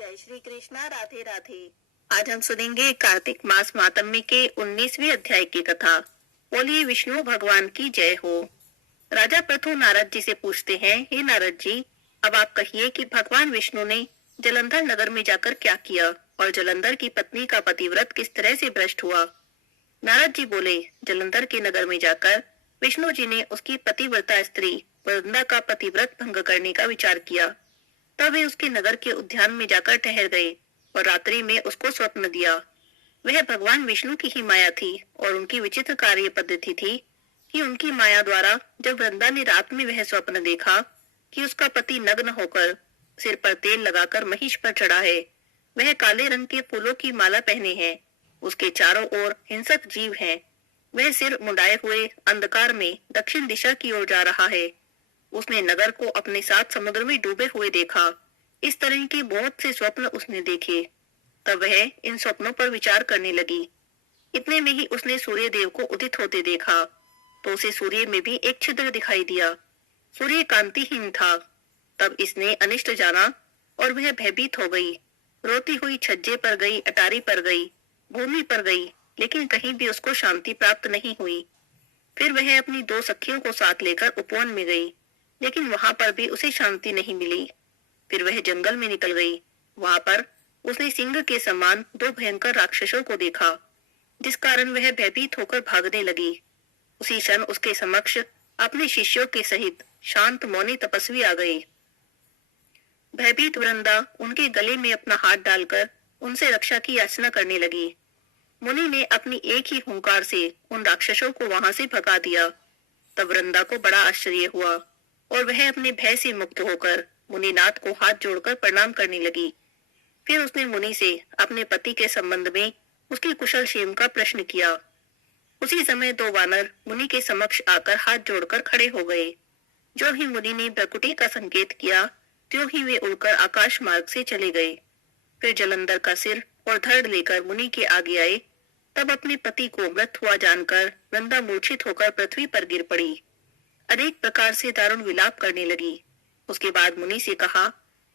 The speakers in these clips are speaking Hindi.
जय श्री कृष्णा। राधे राधे। आज हम सुनेंगे कार्तिक मास मातम्य के 19वें अध्याय की कथा। बोलिए विष्णु भगवान की जय हो। राजा प्रथु नारद जी से पूछते हैं, हे नारद जी, अब आप कहिए कि भगवान विष्णु ने जलंधर नगर में जाकर क्या किया और जलंधर की पत्नी का पतिव्रत किस तरह से भ्रष्ट हुआ। नारद जी बोले, जलंधर के नगर में जाकर विष्णु जी ने उसकी पतिव्रता स्त्री वृंदा का पतिव्रत भंग करने का विचार किया। तब वे उसके नगर के उद्यान में जाकर ठहर गए और रात्रि में उसको स्वप्न दिया। वह भगवान विष्णु की ही माया थी और उनकी विचित्र कार्य पद्धति थी कि उनकी माया द्वारा जब वृंदा ने रात में वह स्वप्न देखा कि उसका पति नग्न होकर सिर पर तेल लगाकर महिष पर चढ़ा है, वह काले रंग के फूलों की माला पहने है, उसके चारों ओर हिंसक जीव हैं, वह सिर मुंडाए हुए अंधकार में दक्षिण दिशा की ओर जा रहा है, उसने नगर को अपने साथ समुद्र में डूबे हुए देखा। इस तरह के बहुत से स्वप्न उसने देखे। तब वह इन स्वप्नों पर विचार करने लगी। इतने में ही उसने सूर्य देव को उदित होते देखा तो उसे सूर्य में भी एक छिद्र दिखाई दिया। सूर्य कांतिहीन था। तब इसने अनिष्ट जाना और वह भयभीत हो गई। रोती हुई छज्जे पर गई, अटारी पर गई, भूमि पर गई, लेकिन कहीं भी उसको शांति प्राप्त नहीं हुई। फिर वह अपनी 2 सखियों को साथ लेकर उपवन में गई, लेकिन वहां पर भी उसे शांति नहीं मिली। फिर वह जंगल में निकल गई। वहां पर उसने सिंह के समान 2 भयंकर राक्षसों को देखा, जिस कारण वह भयभीत होकर भागने लगी। उसी क्षण उसके समक्ष अपने शिष्यों के सहित शांत मौनी तपस्वी आ गए। भयभीत वृंदा उनके गले में अपना हाथ डालकर उनसे रक्षा की याचना करने लगी। मुनि ने अपनी एक ही हुंकार से उन राक्षसों को वहां से भगा दिया। तब वृंदा को बड़ा आश्चर्य हुआ और वह अपने भय से मुक्त होकर मुनिनाथ को हाथ जोड़कर प्रणाम करने लगी। फिर उसने मुनि से अपने पति के संबंध में उसकी कुशल क्षेम का प्रश्न किया। उसी समय 2 वानर मुनि के समक्ष आकर हाथ जोड़कर खड़े हो गए। जो ही मुनि ने भ्रकुटी का संकेत किया, त्यों ही वे उड़कर आकाश मार्ग से चले गए। फिर जलंधर का सिर और धड़ लेकर मुनि के आगे आए। तब अपने पति को मृत हुआ जानकर वृंदा मूर्छित होकर पृथ्वी पर गिर पड़ी। अनेक प्रकार से दारुण विलाप करने लगी। उसके बाद मुनि से कहा,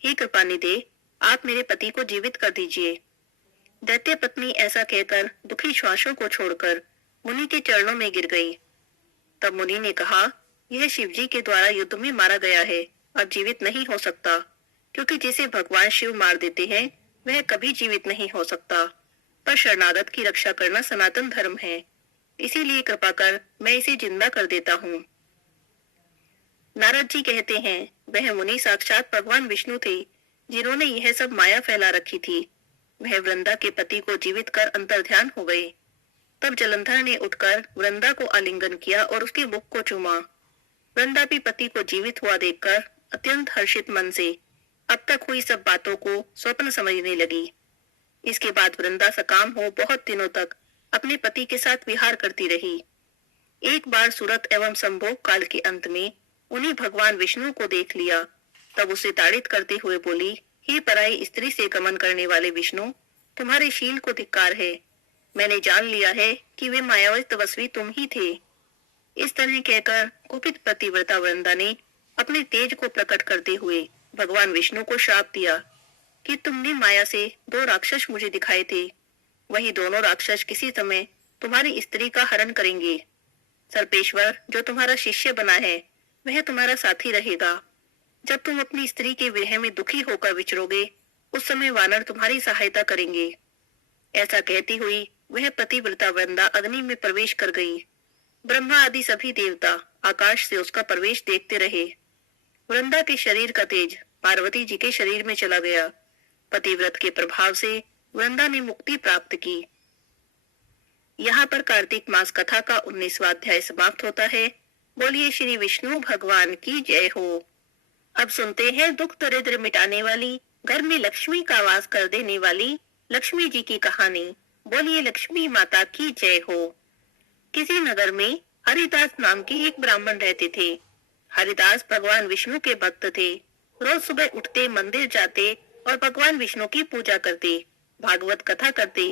हे कृपानिधे, आप मेरे पति को जीवित कर दीजिए। दैत्य पत्नी ऐसा कहकर दुखी श्वासों को छोड़कर मुनि के चरणों में गिर गई। तब मुनि ने कहा, यह शिवजी के द्वारा युद्ध में मारा गया है, अब जीवित नहीं हो सकता, क्योंकि जिसे भगवान शिव मार देते हैं वह कभी जीवित नहीं हो सकता। पर शरणागत की रक्षा करना सनातन धर्म है, इसीलिए कृपा कर मैं इसे जिंदा कर देता हूँ। नारद जी कहते हैं, वह मुनि साक्षात भगवान विष्णु थे, जिन्होंने यह सब माया फैला रखी थी। वह वृंदा के पति को जीवित कर अंतर्ध्यान हो गए। तब जलंधर ने उठकर वृंदा को आलिंगन किया और उसके मुख को चूमा। वृंदा भी पति को जीवित हुआ देखकर अत्यंत हर्षित मन से अब तक हुई सब बातों को स्वप्न समझने लगी। इसके बाद वृंदा सकाम हो बहुत दिनों तक अपने पति के साथ विहार करती रही। एक बार सुरत एवं संभोग काल के अंत में उन्हीं भगवान विष्णु को देख लिया। तब उसे ताड़ित करते हुए बोली, हे पराई स्त्री से गमन करने वाले विष्णु, तुम्हारे शील को धिक्कार है। मैंने जान लिया है कि वे मायावी तपस्वी तुम ही थे। इस तरह कहकर कुपित पतिव्रता वृंदा ने अपने तेज को प्रकट करते हुए भगवान विष्णु को श्राप दिया कि तुमने माया से 2 राक्षस मुझे दिखाए थे, वही दोनों राक्षस किसी समय तुम्हारी स्त्री का हरण करेंगे। सर्पेश्वर जो तुम्हारा शिष्य बना है वह तुम्हारा साथी रहेगा। जब तुम अपनी स्त्री के विरह में दुखी होकर विचरोगे, उस समय वानर तुम्हारी सहायता करेंगे। ऐसा कहती हुई वह पतिव्रता वृंदा अग्नि में प्रवेश कर गई। ब्रह्मा आदि सभी देवता आकाश से उसका प्रवेश देखते रहे। वृंदा के शरीर का तेज पार्वती जी के शरीर में चला गया। पतिव्रत के प्रभाव से वृंदा ने मुक्ति प्राप्त की। यहाँ पर कार्तिक मास कथा का 19वां अध्याय समाप्त होता है। बोलिए श्री विष्णु भगवान की जय हो। अब सुनते हैं दुख दरिद्र मिटाने वाली, घर में लक्ष्मी का वास कर देने वाली लक्ष्मी जी की कहानी। बोलिए लक्ष्मी माता की जय हो। किसी नगर में हरिदास नाम के एक ब्राह्मण रहते थे। हरिदास भगवान विष्णु के भक्त थे। रोज सुबह उठते, मंदिर जाते और भगवान विष्णु की पूजा करते, भागवत कथा करते।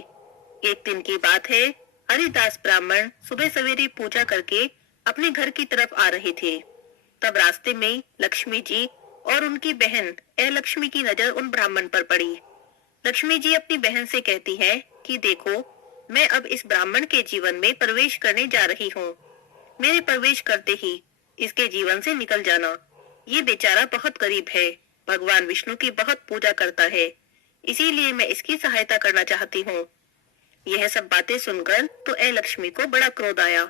एक दिन की बात है, हरिदास ब्राह्मण सुबह सवेरे पूजा करके अपने घर की तरफ आ रहे थे। तब रास्ते में लक्ष्मी जी और उनकी बहन लक्ष्मी की नजर उन ब्राह्मण पर पड़ी। लक्ष्मी जी अपनी बहन से कहती हैं कि देखो, मैं अब इस ब्राह्मण के जीवन में प्रवेश करने जा रही हूँ। मेरे प्रवेश करते ही इसके जीवन से निकल जाना। ये बेचारा बहुत गरीब है, भगवान विष्णु की बहुत पूजा करता है, इसीलिए मैं इसकी सहायता करना चाहती हूँ। यह सब बातें सुनकर तो ए लक्ष्मी को बड़ा क्रोध आया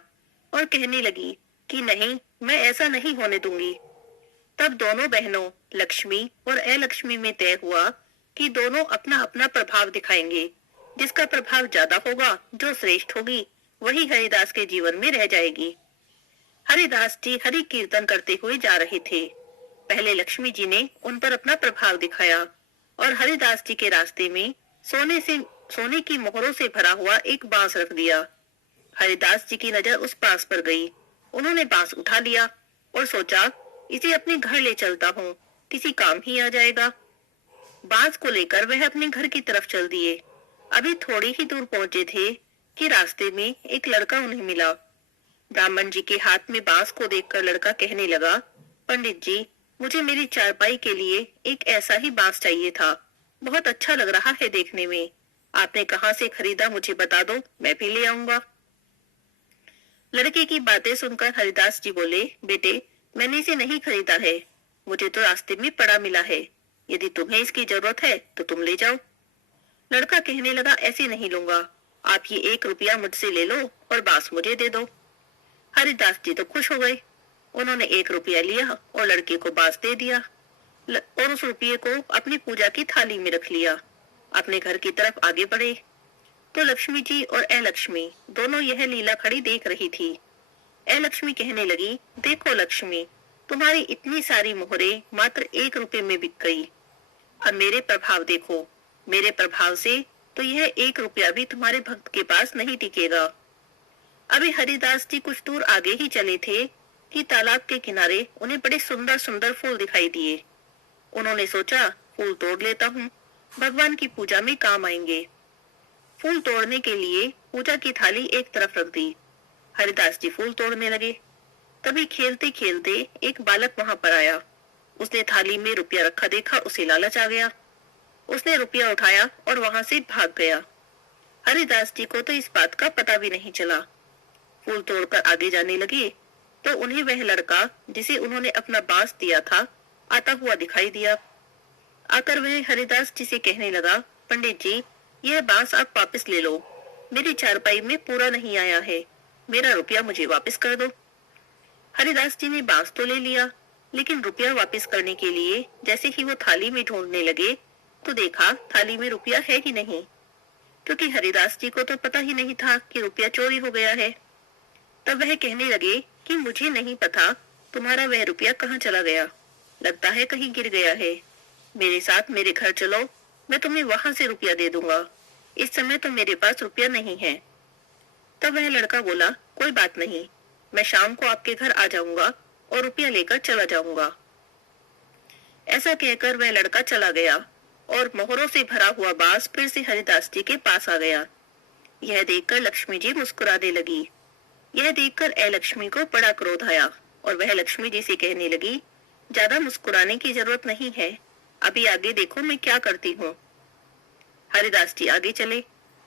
और कहने लगी कि नहीं, मैं ऐसा नहीं होने दूंगी। तब दोनों बहनों लक्ष्मी और ए लक्ष्मी में तय हुआ कि दोनों अपना अपना प्रभाव दिखाएंगे। जिसका प्रभाव ज्यादा होगा, जो श्रेष्ठ होगी, वही हरिदास के जीवन में रह जाएगी। हरिदास जी हरि कीर्तन करते हुए जा रहे थे। पहले लक्ष्मी जी ने उन पर अपना प्रभाव दिखाया और हरिदास जी के रास्ते में सोने की मोहरों से भरा हुआ एक बांस रख दिया। हरिदास जी की नजर उस बांस पर गई। उन्होंने बांस उठा लिया और सोचा, इसे अपने घर ले चलता हूँ, किसी काम ही आ जाएगा। बांस को लेकर वह अपने घर की तरफ चल दिए। अभी थोड़ी ही दूर पहुंचे थे कि रास्ते में एक लड़का उन्हें मिला। ब्राह्मण जी के हाथ में बांस को देखकर लड़का कहने लगा, पंडित जी, मुझे मेरी चारपाई के लिए एक ऐसा ही बांस चाहिए था। बहुत अच्छा लग रहा है देखने में। आपने कहाँ से खरीदा मुझे बता दो, मैं भी ले आऊंगा। लड़के की बातें सुनकर हरिदास जी बोले, बेटे, मैंने इसे नहीं खरीदा है, मुझे तो रास्ते में पड़ा मिला है। यदि तुम्हें इसकी जरूरत है तो तुम ले जाओ। लड़का कहने लगा, ऐसे नहीं लूंगा, आप ये 1 रुपया मुझसे ले लो और बांस मुझे दे दो। हरिदास जी तो खुश हो गए। उन्होंने 1 रुपया लिया और लड़के को बांस दे दिया और उस रुपये को अपनी पूजा की थाली में रख लिया। अपने घर की तरफ आगे बढ़े तो लक्ष्मी जी और ए लक्ष्मी दोनों यह लीला खड़ी देख रही थी। ए लक्ष्मी कहने लगी, देखो लक्ष्मी, तुम्हारी इतनी सारी मोहरे मात्र 1 रुपये में बिक गई। अब मेरे प्रभाव देखो, मेरे प्रभाव से तो यह 1 रुपया भी तुम्हारे भक्त के पास नहीं टिकेगा। अभी हरिदास जी कुछ दूर आगे ही चले थे कि तालाब के किनारे उन्हें बड़े सुंदर सुंदर फूल दिखाई दिए। उन्होंने सोचा, फूल तोड़ लेता हूँ, भगवान की पूजा में काम आएंगे। फूल तोड़ने के लिए पूजा की थाली एक तरफ रख दी। हरिदास जी फूल तोड़ने लगे। तभी खेलते खेलते एक बालक वहां पर आया। उसने थाली में रुपया रखा देखा, उसे लालच आ गया। उसने रुपया उठाया और वहां से भाग गया। हरिदास जी को तो इस बात का पता भी नहीं चला। फूल तोड़कर आगे जाने लगे तो उन्हें वह लड़का जिसे उन्होंने अपना बांस दिया था आता हुआ दिखाई दिया। आकर वह हरिदास जी से कहने लगा, पंडित जी, यह बांस आप वापस ले लो, मेरी चारपाई में पूरा नहीं आया है, मेरा रुपया मुझे वापस कर दो। हरिदास जी ने बांस तो ले लिया, लेकिन रुपया वापस करने के लिए जैसे ही वो थाली में ढूंढने लगे तो देखा थाली में रुपया है ही नहीं, क्योंकि हरिदास जी को तो पता ही नहीं था कि रुपया चोरी हो गया है। तब वह कहने लगे कि मुझे नहीं पता तुम्हारा वह रुपया कहाँ चला गया, लगता है कहीं गिर गया है। मेरे साथ मेरे घर चलो, मैं तुम्हें वहां से रुपया दे दूंगा। इस समय तो मेरे पास रुपया नहीं है। तब वह लड़का बोला, कोई बात नहीं, मैं शाम को आपके घर आ जाऊंगा और रुपया लेकर चला जाऊंगा। ऐसा कहकर वह लड़का चला गया और मोहरों से भरा हुआ बांस फिर से हरिदास जी के पास आ गया। यह देखकर लक्ष्मी जी मुस्कुराने लगी। यह देखकर ए लक्ष्मी को बड़ा क्रोध आया और वह लक्ष्मी जी से कहने लगी, ज्यादा मुस्कुराने की जरूरत नहीं है, अभी आगे देखो मैं क्या करती हूँ। हरिदास जी आगे चले।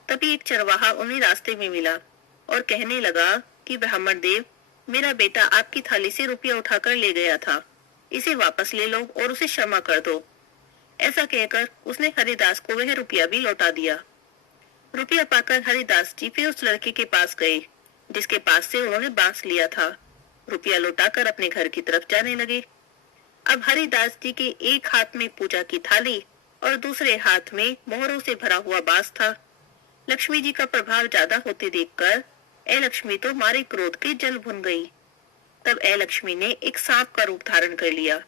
तभी एक चरवाहा उन्हें रास्ते में मिला और कहने लगा कि ब्राह्मण देव, मेरा बेटा आपकी थाली से रुपया उठाकर ले गया था, इसे वापस ले लो और उसे क्षमा कर दो। ऐसा कहकर उसने हरिदास को वह रुपया भी लौटा दिया। रुपया पाकर हरिदास जी फिर उस लड़के के पास गए जिसके पास से उन्होंने बांस लिया था। रुपया लौटाकर अपने घर की तरफ जाने लगे। अब हरिदास जी के एक हाथ में पूजा की थाली और दूसरे हाथ में मोहरों से भरा हुआ बांस था। लक्ष्मी जी का प्रभाव ज्यादा होते देखकर ए लक्ष्मी तो मारे क्रोध के जल भुन गई। तब ए लक्ष्मी ने एक सांप का रूप धारण कर लिया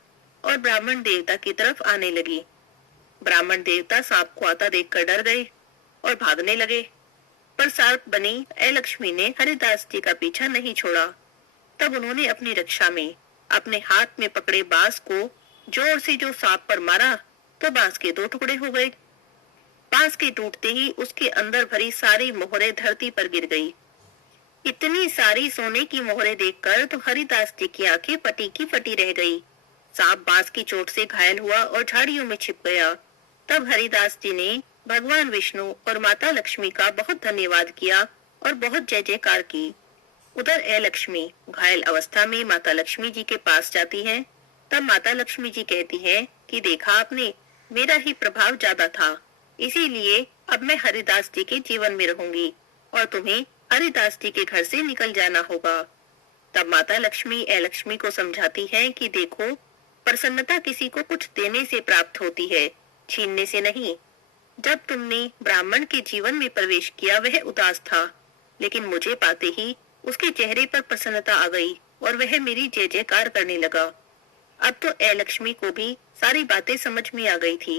और ब्राह्मण देवता की तरफ आने लगी। ब्राह्मण देवता सांप को आता देखकर डर गए और भागने लगे, पर सांप बनी ए लक्ष्मी ने हरिदास जी का पीछा नहीं छोड़ा। तब उन्होंने अपनी रक्षा में अपने हाथ में पकड़े बांस को जोर से जो सांप पर मारा तो बांस के 2 टुकड़े हो गए। बांस के टूटते ही उसके अंदर भरी सारी मोहरें धरती पर गिर गई। इतनी सारी सोने की मोहरें देखकर तो हरिदास जी की आंखें फटी की फटी रह गई। सांप बांस की चोट से घायल हुआ और झाड़ियों में छिप गया। तब हरिदास जी ने भगवान विष्णु और माता लक्ष्मी का बहुत धन्यवाद किया और बहुत जय जयकार की। उधर ए लक्ष्मी घायल अवस्था में माता लक्ष्मी जी के पास जाती है। तब माता लक्ष्मी जी कहती है कि देखा आपने, मेरा ही प्रभाव ज्यादा था, इसीलिए अब मैं हरिदास जी के जीवन में रहूंगी और तुम्हें हरिदास जी के घर से निकल जाना होगा। तब माता लक्ष्मी ए लक्ष्मी को समझाती है कि देखो, प्रसन्नता किसी को कुछ देने से प्राप्त होती है, छीनने से नहीं। जब तुमने ब्राह्मण के जीवन में प्रवेश किया वह उदास था, लेकिन मुझे पाते ही उसके चेहरे पर प्रसन्नता आ गई और वह मेरी जय जयकार करने लगा। अब तो ए लक्ष्मी को भी सारी बातें समझ में आ गई थी।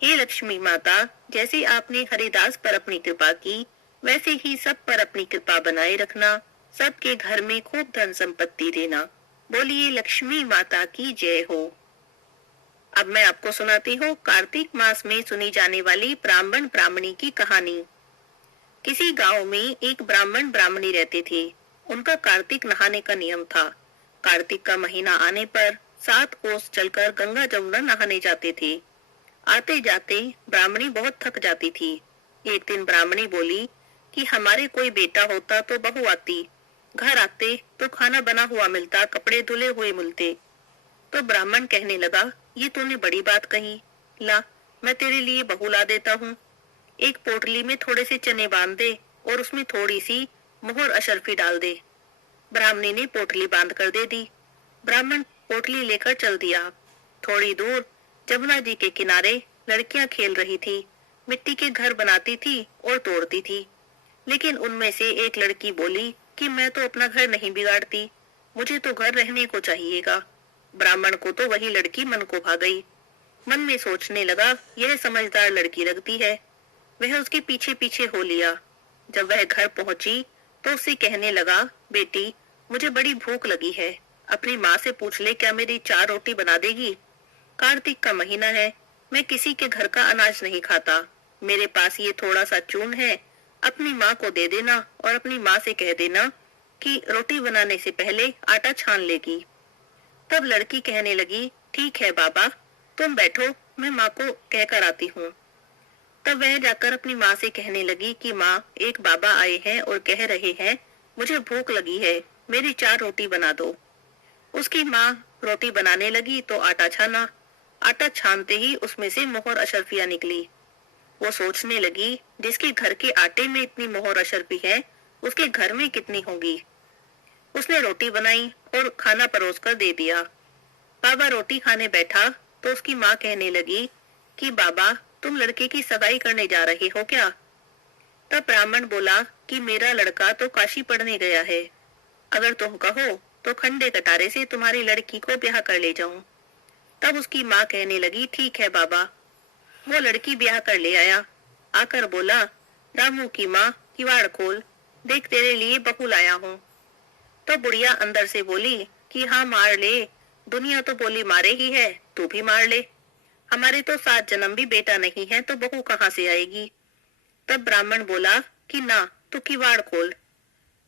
हे लक्ष्मी माता, जैसे आपने हरिदास पर अपनी कृपा की, वैसे ही सब पर अपनी कृपा बनाए रखना, सबके घर में खूब धन संपत्ति देना। बोलिए लक्ष्मी माता की जय हो। अब मैं आपको सुनाती हूँ कार्तिक मास में सुनी जाने वाली ब्राह्मण ब्राह्मणी की कहानी। किसी गांव में एक ब्राह्मण ब्राह्मणी रहते थे। उनका कार्तिक नहाने का नियम था। कार्तिक का महीना आने पर 7 कोस चलकर गंगा जमुना नहाने जाते थे। आते जाते ब्राह्मणी बहुत थक जाती थी। एक दिन ब्राह्मणी बोली कि हमारे कोई बेटा होता तो बहू आती, घर आते तो खाना बना हुआ मिलता, कपड़े धुले हुए मिलते। तो ब्राह्मण कहने लगा, ये तूने बड़ी बात कही, ला मैं तेरे लिए बहू ला देता हूँ। एक पोटली में थोड़े से चने बांध दे और उसमें थोड़ी सी मोहर अशर्फी डाल दे। ब्राह्मणी ने पोटली बांध कर दे दी। ब्राह्मण पोटली लेकर चल दिया। थोड़ी दूर जमुना जी के किनारे लड़कियां खेल रही थी, मिट्टी के घर बनाती थी और तोड़ती थी। लेकिन उनमें से एक लड़की बोली कि मैं तो अपना घर नहीं बिगाड़ती, मुझे तो घर रहने को चाहिएगा। ब्राह्मण को तो वही लड़की मन को भा गई। मन में सोचने लगा, यह समझदार लड़की लगती है। वह उसके पीछे पीछे हो लिया। जब वह घर पहुंची तो उससे कहने लगा, बेटी मुझे बड़ी भूख लगी है, अपनी माँ से पूछ ले क्या मेरी 4 रोटी बना देगी। कार्तिक का महीना है, मैं किसी के घर का अनाज नहीं खाता। मेरे पास ये थोड़ा सा चून है, अपनी माँ को दे देना और अपनी माँ से कह देना कि रोटी बनाने से पहले आटा छान लेगी। तब लड़की कहने लगी, ठीक है बाबा, तुम बैठो, मैं माँ को कहकर आती हूँ। तब वह जाकर अपनी माँ से कहने लगी कि माँ, एक बाबा आए हैं और कह रहे हैं मुझे भूख लगी है, मेरी 4 रोटी बना दो। उसकी माँ रोटी बनाने लगी तो आटा छाना। आटा छानते ही उसमें से मोहर अशर्फियां निकली। वो सोचने लगी, जिसके घर के आटे में इतनी मोहर अशर्फी है, उसके घर में कितनी होंगी। उसने रोटी बनाई और खाना परोस कर दे दिया। बाबा रोटी खाने बैठा तो उसकी माँ कहने लगी कि बाबा, तुम लड़के की सगाई करने जा रहे हो क्या। तब ब्राह्मण बोला कि मेरा लड़का तो काशी पढ़ने गया है, अगर तुम कहो तो खंडे कटारे से तुम्हारी लड़की को ब्याह कर ले जाऊं। तब उसकी माँ कहने लगी, ठीक है बाबा। वो लड़की ब्याह कर ले आया। आकर बोला, रामू की माँ किवाड़ खोल, देख तेरे लिए बहू लाया हूँ। तो बुढ़िया अंदर से बोली कि हाँ मार ले, दुनिया तो बोली मारे ही है, तू भी मार ले। हमारे तो 7 जन्म भी बेटा नहीं है तो बहू कहाँ से आएगी। तब ब्राह्मण बोला कि ना, तू किवाड़ खोल।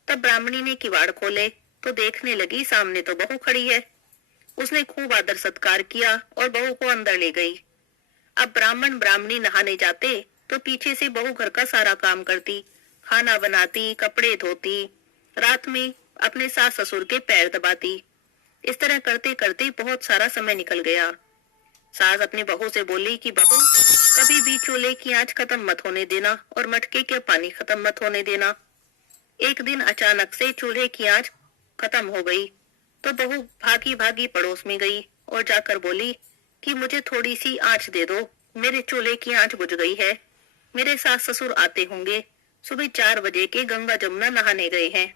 तब ब्राह्मणी ने किवाड़ खोले तो देखने लगी सामने तो बहू खड़ी है। उसने खूब आदर सत्कार किया और बहू को अंदर ले गई। अब ब्राह्मण ब्राह्मणी नहाने जाते तो पीछे से बहू घर का सारा काम करती, खाना बनाती, कपड़े धोती, रात में अपने सास ससुर के पैर दबाती। इस तरह करते करते बहुत सारा समय निकल गया। सास अपनी बहू से बोली कि बहू, कभी भी चूल्हे की आंच खत्म मत होने देना और मटके के पानी खत्म मत होने देना। एक दिन अचानक से चूल्हे की आंच खत्म हो गई तो बहू भागी भागी पड़ोस में गई और जाकर बोली कि मुझे थोड़ी सी आंच दे दो, मेरे चूल्हे की आंच बुझ गई है। मेरे सास ससुर आते होंगे, सुबह 4 बजे के गंगा जमुना नहाने गए हैं।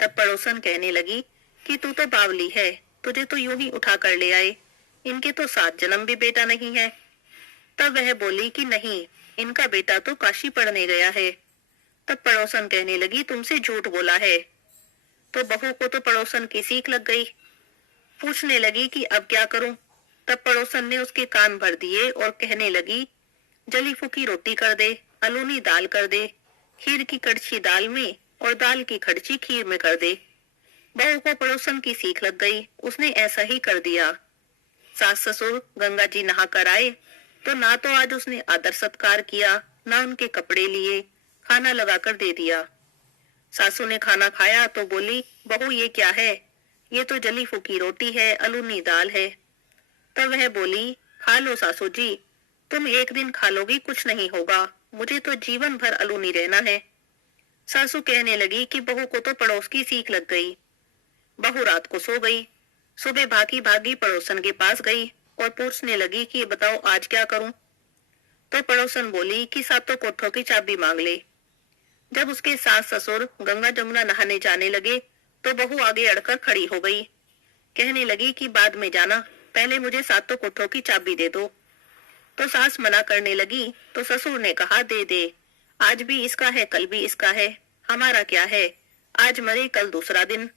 तब पड़ोसन कहने लगी कि तू तो बावली है, तुझे तो यूं ही उठा कर ले आए, इनके तो 7 जन्म भी बेटा नहीं है। तब वह बोली कि नहीं, इनका बेटा तो काशी पढ़ने गया है। तब पड़ोसन कहने लगी, तुमसे झूठ बोला है। तो बहू को तो पड़ोसन की सीख लग गई। पूछने लगी कि अब क्या करूं। तब पड़ोसन ने उसके कान भर दिए और कहने लगी, जली फूकी रोटी कर दे, अलूनी दाल कर दे, खीर की कड़छी दाल में और दाल की कड़छी खीर में कर दे। बहू को पड़ोसन की सीख लग गई, उसने ऐसा ही कर दिया। सास ससुर गंगा जी नहा कर आए तो ना तो आज उसने आदर सत्कार किया, ना उनके कपड़े लिए, खाना लगाकर दे दिया। सासू ने खाना खाया तो बोली, बहू ये क्या है? ये तो जली फूकी रोटी है, अलूनी दाल है। तब वह बोली, खा लो सासू जी, तुम एक दिन खा लोगी कुछ नहीं होगा, मुझे तो जीवन भर अलूनी रहना है। सासू कहने लगी कि बहू को तो पड़ोस की सीख लग गई। बहू रात को सो गई। सुबह भागी भागी पड़ोसन के पास गई और पूछने लगी कि बताओ आज क्या करूं। तो पड़ोसन बोली कि सातों कोठों की चाबी मांग ले। जब उसके सास ससुर गंगा जमुना नहाने जाने लगे तो बहू आगे अड़कर खड़ी हो गई। कहने लगी कि बाद में जाना, पहले मुझे सातों कोठों की चाबी दे दो। तो सास मना करने लगी तो ससुर ने कहा, दे दे, आज भी इसका है कल भी इसका है, हमारा क्या है, आज मरे कल दूसरा दिन।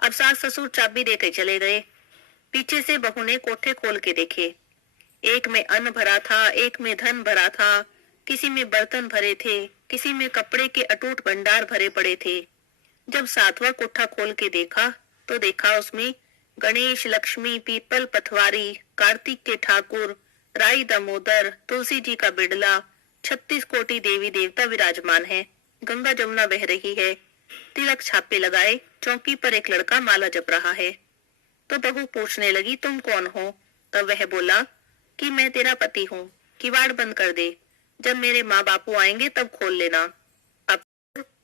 अब सास ससुर चाबी देकर चले गए। पीछे से बहू ने कोठे खोल के देखे। एक में अन्न भरा था, एक में धन भरा था, किसी में बर्तन भरे थे, किसी में कपड़े के अटूट भंडार भरे पड़े थे। जब सातवां कोठा खोल के देखा तो देखा उसमें गणेश, लक्ष्मी, पीपल, पथवारी, कार्तिक के ठाकुर, राई दामोदर, तुलसी जी का बिड़ला, 36 कोटि देवी देवता विराजमान है। गंगा जमुना बह रही है। तिलक छापे लगाए, चौकी पर एक लड़का माला जप रहा है। तो बहू पूछने लगी, तुम कौन हो? तब वह बोला कि मैं तेरा पति हूँ, किवाड़ बंद कर दे, जब मेरे माँ बापू आएंगे तब खोल लेना। अब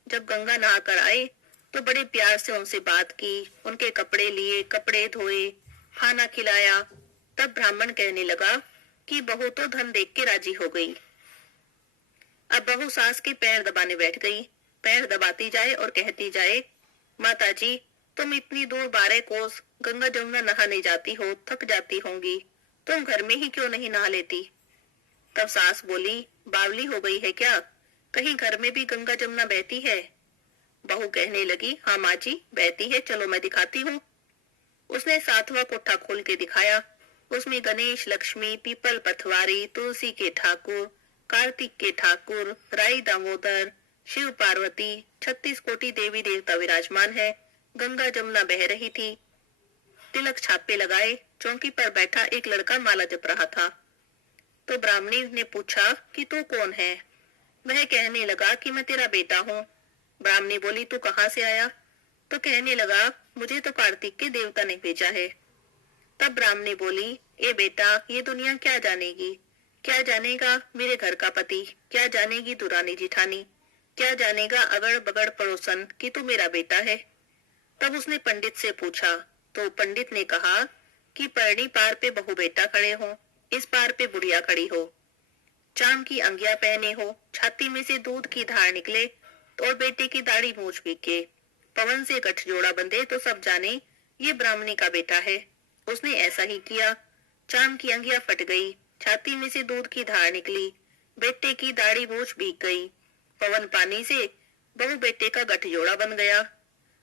जब गंगा नहा कर आए तो बड़े प्यार से उनसे बात की, उनके कपड़े लिए, कपड़े धोए, खाना खिलाया। तब ब्राह्मण कहने लगा कि बहू तो धन देख के राजी हो गई। अब बहू सास के पैर दबाने बैठ गई। पैर दबाती जाए और कहती जाए, माता जी तुम इतनी दूर 12 कोस गंगा जमुना नहाने जाती हो, थक जाती होंगी, तुम घर में ही क्यों नहीं नहा लेती? तब सास बोली, बावली हो गई है क्या? कहीं घर में भी गंगा जमुना बहती है? बहू कहने लगी, हाँ माँ जी बहती है, चलो मैं दिखाती हूँ। उसने सातवां कोठा खोल के दिखाया। उसमें गणेश, लक्ष्मी, पीपल, पथवारी, तुलसी के ठाकुर, कार्तिक के ठाकुर, राई दामोदर, शिव पार्वती, 36 कोटि देवी देवता विराजमान है। गंगा जमुना बह रही थी। तिलक छापे लगाए, चौकी पर बैठा एक लड़का माला जप रहा था। तो ब्राह्मणी ने पूछा कि तू कौन है? वह कहने लगा कि मैं तेरा बेटा हूँ। ब्राह्मणी बोली, तू कहाँ से आया? तो कहने लगा, मुझे तो कार्तिक के देवता ने भेजा है। तब ब्राह्मणी बोली, ए बेटा ये दुनिया क्या जानेगी? क्या जानेगा मेरे घर का पति? क्या जानेगी दुरानी जिठानी? क्या जानेगा अगड़ बगड़ पड़ोसन कि तू मेरा बेटा है? तब उसने पंडित से पूछा तो पंडित ने कहा कि परनी पार पे बहू बेटा खड़े हो, इस पार पे बुढ़िया खड़ी हो, चांद की अंगिया पहने हो, छाती में से दूध की धार निकले और बेटे की दाढ़ी मूछ बिके, पवन से गठजोड़ा बंधे तो सब जाने ये ब्राह्मणी का बेटा है। उसने ऐसा ही किया। चांद की अंगिया फट गई, छाती में से दूध की धार निकली, बेटे की दाढ़ी मूछ भीग गई, पवन पानी से बहू बेटे का गठजोड़ा बन गया।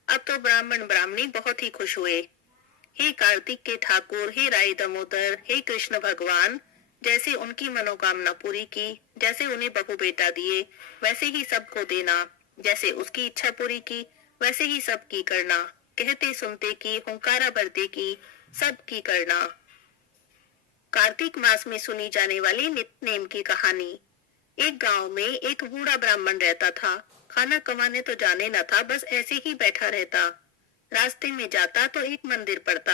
अब तो ब्राह्मण ब्राह्मणी बहुत ही खुश हुए। हे कार्तिक के ठाकुर, हे राय दामोदर, हे कृष्ण भगवान, जैसे उनकी मनोकामना पूरी की, जैसे उन्हें बहू बेटा दिए वैसे ही सबको देना, जैसे उसकी इच्छा पूरी की वैसे ही सबकी करना, कहते सुनते की, हुंकारा भरते की, सबकी करना। कार्तिक मास में सुनी जाने वाली नित्य नेम की कहानी। एक गांव में एक बूढ़ा ब्राह्मण रहता था। खाना कमाने तो जाने न था, बस ऐसे ही बैठा रहता। रास्ते में जाता तो एक मंदिर पड़ता।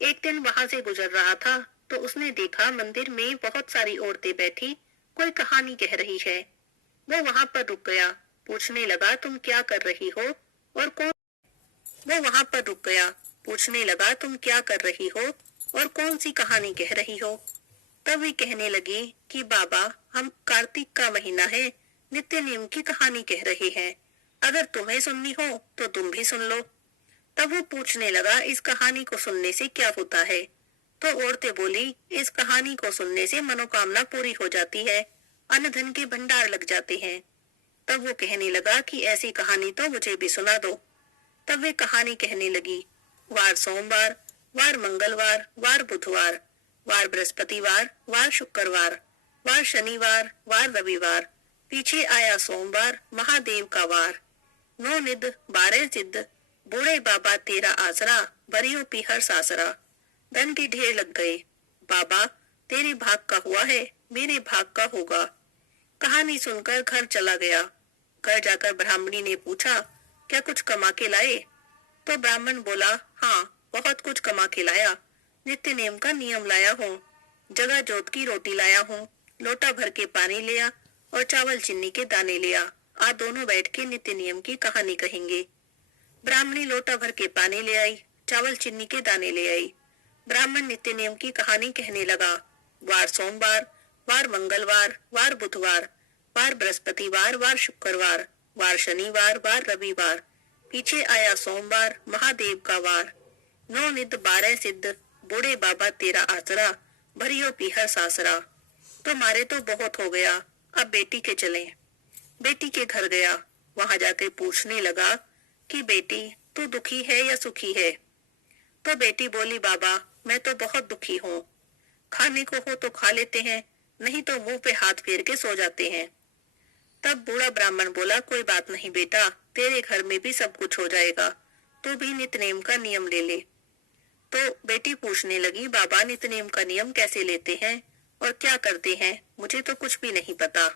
एक दिन वहां से गुजर रहा था तो उसने देखा मंदिर में बहुत सारी औरतें बैठी कोई कहानी कह रही है। वो वहां पर रुक गया, पूछने लगा, तुम क्या कर रही हो और कौन? वो वहां पर रुक गया, पूछने लगा, तुम क्या कर रही हो और कौन सी कहानी कह रही हो? तब वे कहने लगी कि बाबा हम कार्तिक का महीना है, नित्य नेम की कहानी कह रहे हैं, अगर तुम्हें सुननी हो तो तुम भी सुन लो। तब वो पूछने लगा, इस कहानी को सुनने से क्या होता है? तो औरतें बोली, इस कहानी को सुनने से मनोकामना पूरी हो जाती है, अन्न धन के भंडार लग जाते हैं। तब वो कहने लगा कि ऐसी कहानी तो मुझे भी सुना दो। तब वे कहानी कहने लगी, वार सोमवार, वार मंगलवार, वार बुधवार, वार बृहस्पतिवार, वार शुक्रवार, वार शनिवार, वार रविवार, पीछे आया सोमवार, महादेव का वार, 9 निध 12 जिद, बूढ़े बाबा तेरा आसरा, बरियो पीहर सासरा, धन के ढेर लग गए। बाबा तेरे भाग का हुआ है, मेरे भाग का होगा। कहानी सुनकर घर चला गया। घर जाकर ब्राह्मणी ने पूछा, क्या कुछ कमा के लाए? तो ब्राह्मण बोला, हाँ, बहुत कुछ कमा के लाया। नित्य नेम का नियम लाया हूँ, जगह जोत की रोटी लाया हूँ, लोटा भर के पानी लिया और चावल चीनी के दाने लिया। आज दोनों बैठ के नित्य नियम की कहानी कहेंगे। ब्राह्मणी लोटा भर के पानी ले आई, चावल चीनी के दाने ले आई। ब्राह्मण नित्य नियम की कहानी कहने लगा। वार सोमवार, वार मंगलवार, वार बुधवार, वार बृहस्पतिवार, वार शुक्रवार, वार शनिवार, वार रविवार। पीछे आया सोमवार, महादेव का वार। 9 निध 12 सिद्ध, बूढ़े बाबा तेरा आसरा, भरियो पीहर सासरा। तो मारे तो बहुत हो गया, अब बेटी के चले। बेटी के घर गया, वहां जाकर पूछने लगा कि बेटी, तू दुखी है या सुखी है? तो बेटी बोली, बाबा, मैं तो बहुत दुखी हूँ। खाने को हो तो खा लेते हैं, नहीं तो मुंह पे हाथ फेर के सो जाते हैं। तब बूढ़ा ब्राह्मण बोला, कोई बात नहीं बेटा, तेरे घर में भी सब कुछ हो जाएगा, तू भी नित्यनेम का नियम ले ले। तो बेटी पूछने लगी, बाबा, नित्यनेम का नियम कैसे लेते हैं और क्या करते हैं? मुझे तो कुछ भी नहीं पता।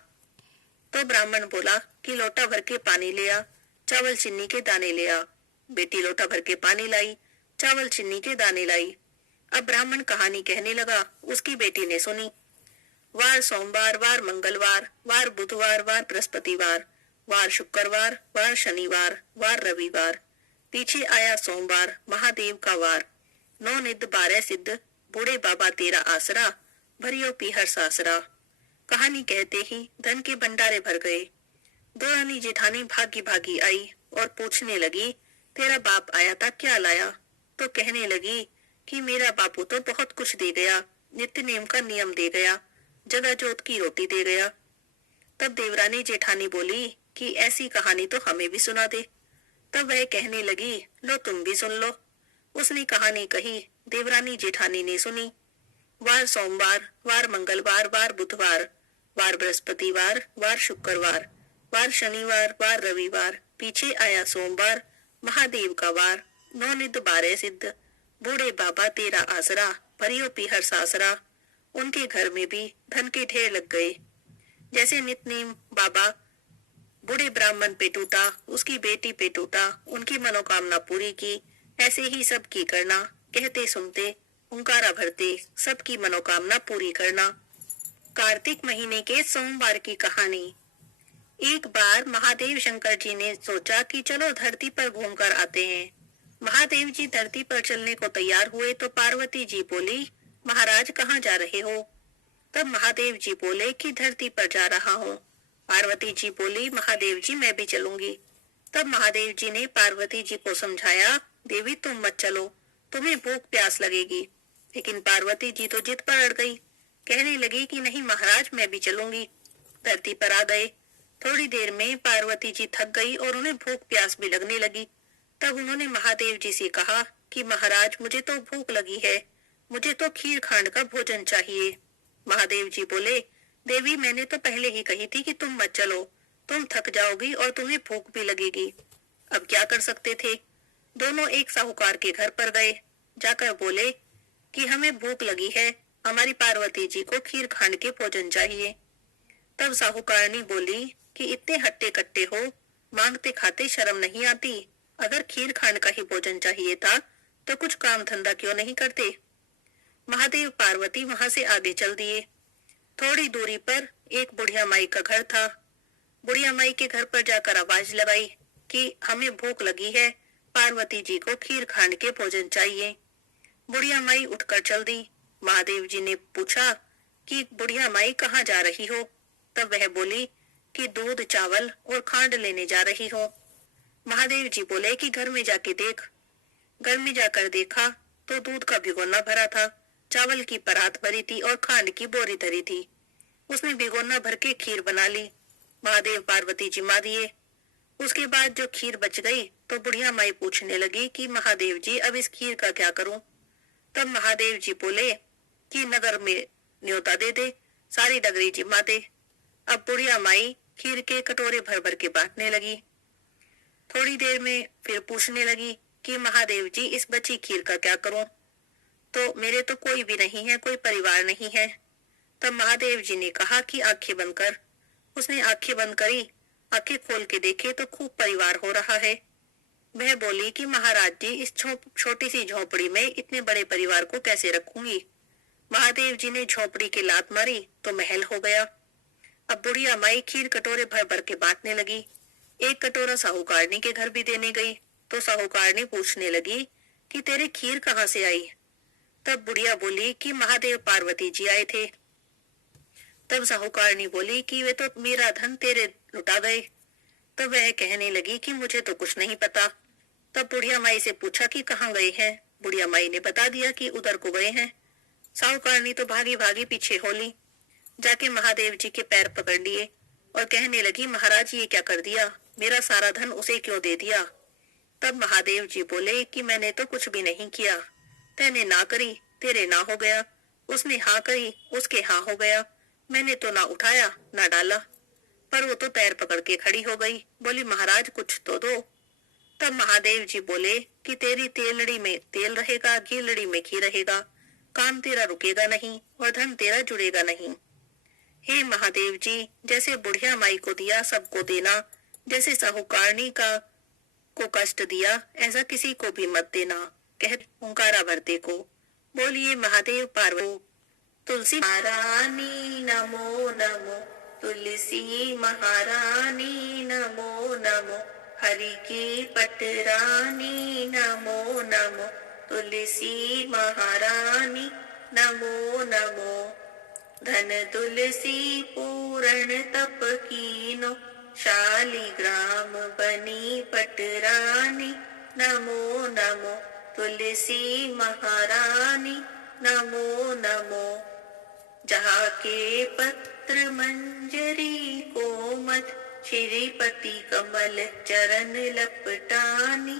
तो ब्राह्मण बोला कि लोटा भर के पानी ले आ, चावल चीनी के दाने ले आ। बेटी लोटा भर के पानी लाई, चावल चीनी के दाने लाई। अब ब्राह्मण कहानी कहने लगा। उसकी बेटी ने सुनी। वार सोमवार, वार मंगलवार, वार बुधवार, वार बृहस्पतिवार, वार शुक्रवार, वार शनिवार, वार रविवार। पीछे आया सोमवार, महादेव का वार। 9 निध 12 सिद्ध, बूढ़े बाबा तेरा आसरा, भरियो पीहर सासरा। कहानी कहते ही धन के भंडारे भर गए। दो रानी जेठानी भागी भागी आई और पूछने लगी, तेरा बाप आया था, क्या लाया? तो कहने लगी कि मेरा बापू तो बहुत कुछ दे गया, नित्य नेम का नियम दे गया, जगह जोत की रोटी दे गया। तब देवरानी जेठानी बोली कि ऐसी कहानी तो हमें भी सुना दे। तब वह कहने लगी, लो तुम भी सुन लो। उसने कहानी कही, देवरानी जेठानी ने सुनी। वार सोमवार, वार मंगलवार, वार बुधवार, वार बृहस्पतिवार, वार शुक्रवार, वार शनिवार, वार रविवार। पीछे आया सोमवार, महादेव का वार। 9 निध 12 सिद्ध, बूढ़े बाबा तेरा आसरा, भरियो पीहर सासरा। उनके घर में भी धन के ढेर लग गए। जैसे नित्यनेम बाबा बूढ़े ब्राह्मण पे टूटा, उसकी बेटी पे टूटा, उनकी मनोकामना पूरी की, ऐसे ही सब की करना, कहते सुनते, हुंकारा भरते, सबकी मनोकामना पूरी करना। कार्तिक महीने के सोमवार की कहानी। एक बार महादेव शंकर जी ने सोचा कि चलो धरती पर घूमकर आते हैं। महादेव जी धरती पर चलने को तैयार हुए तो पार्वती जी बोली, महाराज कहाँ जा रहे हो? तब महादेव जी बोले कि धरती पर जा रहा हूँ। पार्वती जी बोली, महादेव जी मैं भी चलूंगी। तब महादेव जी ने पार्वती जी को समझाया, देवी तुम मत चलो, तुम्हें भूख प्यास लगेगी। लेकिन पार्वती जी तो जिद पर अड़ गई, कहने लगी कि नहीं महाराज मैं भी चलूंगी। धरती पर आ गए। थोड़ी देर में पार्वती जी थक गई और उन्हें भूख प्यास भी लगने लगी। तब उन्होंने महादेव जी से कहा कि महाराज मुझे तो भूख लगी है, मुझे तो खीर खांड का भोजन चाहिए। महादेव जी बोले, देवी मैंने तो पहले ही कही थी कि तुम मत चलो, तुम थक जाओगी और तुम्हें भूख भी लगेगी। अब क्या कर सकते थे? दोनों एक साहूकार के घर पर गए। जाकर बोले कि हमें भूख लगी है, हमारी पार्वती जी को खीर खांड के भोजन चाहिए। तब साहूकारनी बोली कि इतने हट्टे कट्टे हो, मांगते खाते शर्म नहीं आती? अगर खीर खांड का ही भोजन चाहिए था तो कुछ काम धंधा क्यों नहीं करते? महादेव पार्वती वहां से आगे चल दिए। थोड़ी दूरी पर एक बुढ़िया माई का घर था। बुढ़िया माई के घर पर जाकर आवाज लगाई कि हमें भूख लगी है, पार्वती जी को खीर खांड के भोजन चाहिए। बुढ़िया माई उठकर चल दी। महादेव जी ने पूछा कि बुढ़िया माई कहाँ जा रही हो? तब वह बोली कि दूध चावल और खांड लेने जा रही हो। महादेव जी बोले कि घर में जाके देख। घर में जाकर देखा तो दूध का भिगोना भरा था, चावल की परात भरी थी और खांड की बोरी धरी थी। उसने भिगोना भर के खीर बना ली। महादेव पार्वती जिमा दिए। उसके बाद जो खीर बच गई तो बुढ़िया माई पूछने लगी कि महादेव जी अब इस खीर का क्या करूं? तब महादेव जी बोले कि नगर में न्योता दे दे, सारी डगरी जिमा दे। अब बुढ़िया माई खीर के कटोरे भर भर के बांटने लगी। थोड़ी देर में फिर पूछने लगी कि महादेव जी इस बची खीर का क्या करूं? तो मेरे तो कोई भी नहीं है, कोई परिवार नहीं है, तब महादेव जी ने कहा कि आंखें बंद कर। उसने आंखें बंद करी। आंखें खोल के देखे तो खूब परिवार हो रहा है। वह बोली कि महाराज जी, इस छोटी सी झोपड़ी में इतने बड़े परिवार को कैसे रखूंगी। महादेव जी ने झोपड़ी की लात मारी तो महल हो गया। अब बुढ़िया माई खीर कटोरे भर भर के बांटने लगी। एक कटोरा साहूकारनी के घर भी देने गई तो साहूकारनी पूछने लगी कि तेरे खीर कहाँ से आई। तब बुढ़िया बोली कि महादेव पार्वती जी आए थे। तब साहूकारनी बोली कि वे तो मेरा धन तेरे लुटा गए। तब वह कहने लगी कि मुझे तो कुछ नहीं पता। तब बुढ़िया माई से पूछा कि कहाँ गए हैं। बुढ़िया माई ने बता दिया कि उधर को गए हैं। साहूकारनी तो भागी भागी पीछे हो ली। जाके महादेव जी के पैर पकड़ लिए और कहने लगी, महाराज ये क्या कर दिया, मेरा सारा धन उसे क्यों दे दिया। तब महादेव जी बोले कि मैंने तो कुछ भी नहीं किया। तैने ना करी, तेरे ना हो गया। उसने हाँ करी, उसके हाँ हो गया। मैंने तो ना उठाया ना डाला। पर वो तो पैर पकड़ के खड़ी हो गई। बोली, महाराज कुछ तो दो। तब महादेव जी बोले कि तेरी तेलड़ी में तेल रहेगा, घी लड़ी में घी रहेगा। काम तेरा रुकेगा नहीं और धन तेरा जुड़ेगा नहीं। हे महादेव जी, जैसे बुढ़िया माई को दिया सबको देना, जैसे साहूकारनी का को कष्ट दिया ऐसा किसी को भी मत देना, कह हुंकारा भरते को। बोलिए महादेव पार्वती। तुलसी महारानी नमो नमो, तुलसी महारानी नमो नमो, हरि की पटरानी नमो नमो, तुलसी महारानी नमो नमो। धन तुलसी पूर्ण तप कीनो, शालिग्राम बनी पटरानी नमो नमो, तुलसी महारानी नमो नमो। जहाँ के पत्र मंजरी कोमल, श्रीपति कमल चरण लपटानी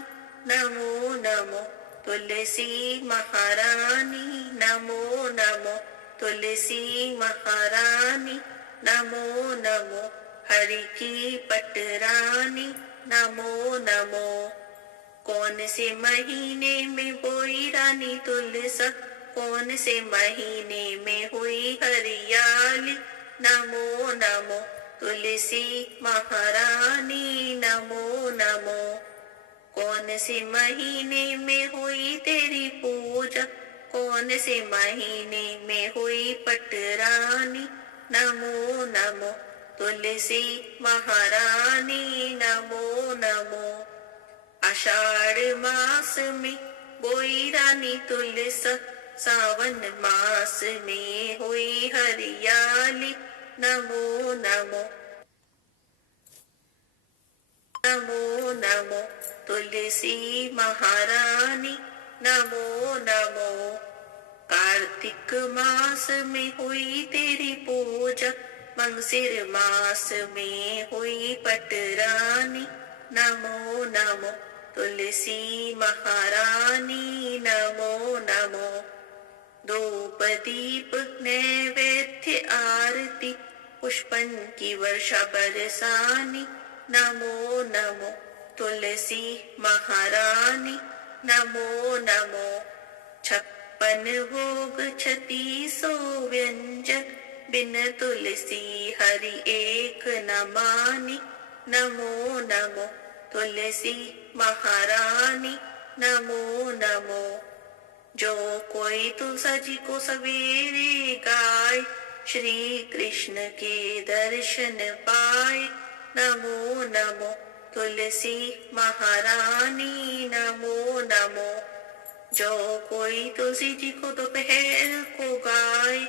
नमो नमो, तुलसी महारानी नमो नमो, तुलसी महारानी नमो नमो, हरि की पटरानी नमो नमो। कौन से महीने में बोई रानी तुलसा, कौन से महीने में हुई हरियाली नमो नमो, तुलसी महारानी नमो नमो। कौन से महीने में हुई तेरी पूजा, कौन से महीने में हुई पटरानी नमो नमो, तुलसी महारानी नमो नमो। आषाढ़ मास में बोई रानी तुलसा, सावन मास में हुई हरियाली नमो नमो, नमो नमो, तुलसी महारानी नमो नमो। कार्तिक मास में हुई तेरी पूजा, मंगसिर मास में हुई पटरानी नमो नमो, तुलसी महारानी नमो नमो। धूप दीप नैवेद्य आरती, पुष्पन की वर्षा बरसानी नमो नमो, तुलसी महारानी नमो नमो। 56 भोग 36 व्यंजन, बिन तुलसी हरि एक न मानी नमो नमो, तुलसी महारानी नमो नमो। जो कोई तुलसा जी को सवेरे गाय, श्री कृष्ण के दर्शन पाए नमो नमो, तुलसी महारानी नमो नमो। जो कोई तुलसी जी को दोपहर को गाए,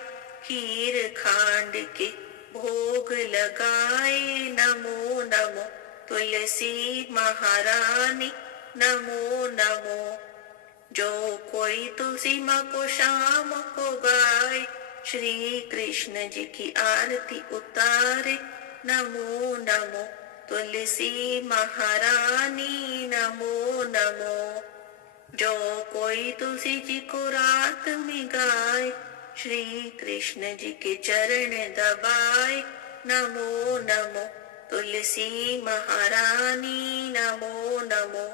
खीर खांड के भोग लगाए नमो नमो, तुलसी महारानी नमो नमो। जो कोई तुलसी माँ को शाम को गाए, श्री कृष्ण जी की आरती उतारे नमो नमो, तुलसी महारानी नमो नमो। जो कोई तुलसी जी को रात में गाए, श्री कृष्ण जी के चरण दबाए नमो नमो, तुलसी महारानी नमो नमो।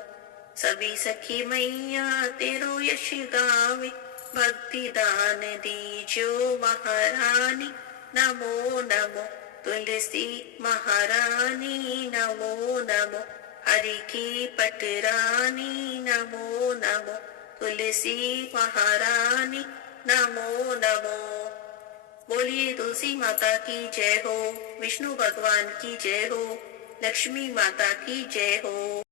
सभी सखी मैया तेरो यश गावे, भक्ति दान दीजो महारानी नमो नमो तुलसी महारानी नमो नमो हरि की पटरानी नमो नमो तुलसी महारानी नमो नमो। बोलिए तुलसी माता की जय हो, विष्णु भगवान की जय हो, लक्ष्मी माता की जय हो।